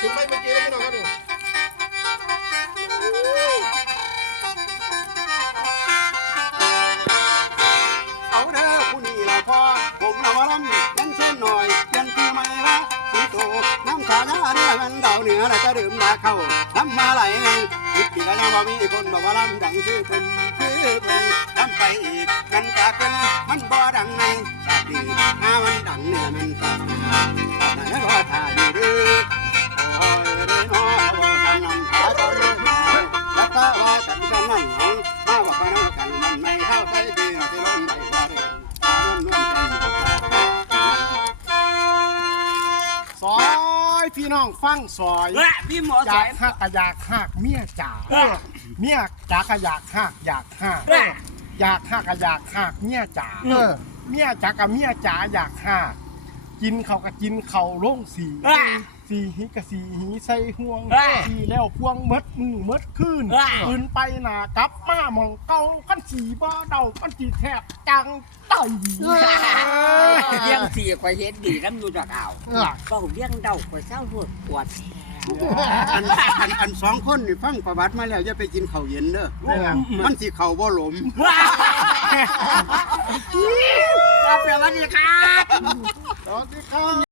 ถึงไม่เมื่อกี้แล้พี่น้องครับนี่เอาเด้อผู้นี้ละพอผมละวะลำยันเส้นหน่อยยันคือไม่ละสีโตน้ำชาญาเนี่ยมันดาวเหนือละจะดื่มมาเข้าน้ำมาไหลไงคิดที่ก็ยังว่ามีคนบอกว่าลำดังชื่อเป็นชื่อเป็นทำไปอีกกันกะเป็นมันบ่ดังในชาตินี้ถ้ามันดังเนี่ยมันสักนั่น ว่ากันมันไม่เท่าใจดีเราที่ร้องไม่ว่าเรื่องตามนวลจันทร์ซอยพี่น้องฟังซอยเฮ้ยพี่หมออสยาอกยหักก็อยากหักเมียจ๋าเออเมียจ๋าก็อยากหักอยากหักเอออยากหักก็อยากหักเมียจ๋าเออเมียจ๋ากับเมียจ๋าอยากหักกินเขาวก็กินเขาวลงสีเออ สีหิกะสีหิใส่ห่วงเออสีแล้วพวงมดมือมดขึ้นเออปืนไปหนากลับมามองเก้ากันสีบ่เดากันสีแทบจังไตเลี้ยงสี่ข่อยเฮ็ดดีน้ำอยู่จากอ่าวเออก็เลี้ยงเดาข่อยเศร้าปวดปวดแผลอันอันอันสองคนนี่ฟังประวัติมาแล้วอย่าไปกินข้าวเย็นเด้อมันสิเข่าบ่หลมว้าวครับ สวัสดีครับสวัสดีครับ